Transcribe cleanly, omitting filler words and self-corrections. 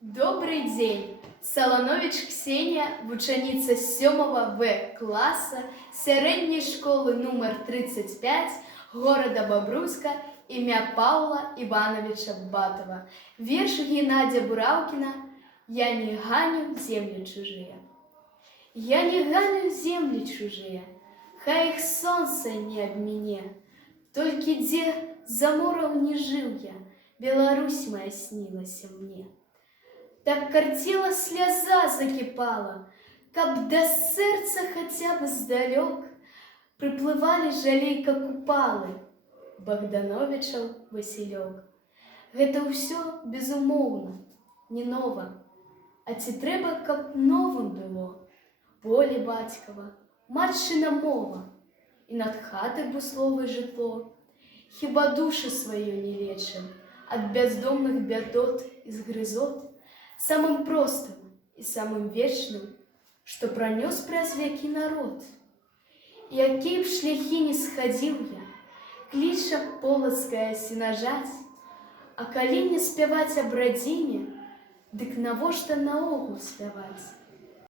Добрый день! Саланович Ксения, вучениця 7 В класа середньої школи номер 35 города Бобруйска, ім'я Павла Ивановича Батова. Вірш Геннадия Буралкина «Я не ганю земли чужие». Я не ганю земли чужие, хай их солнце не об мне. Только где за мором не жил я, Беларусь моя снилась мне. Так картила слеза закипала, каб до сердца хотя бы сдалек приплывали жалейка купалы Богдановичаў Васілёк. Гэта ўсё безумоўна, не нова. А ці трэба, каб новым было поле бацькава, матчына мова і над хаты буслове жытло? Хіба душы сваё не лечым ад бяздомных бядот і згрызот? Самым простым і самым вечным, што пранёс праз векі народ. І якія б шляхі не схадзіў я, кліча полацкая сенажаць, а калі не спяваць аб радзіме, дык навошта наогул спяваць?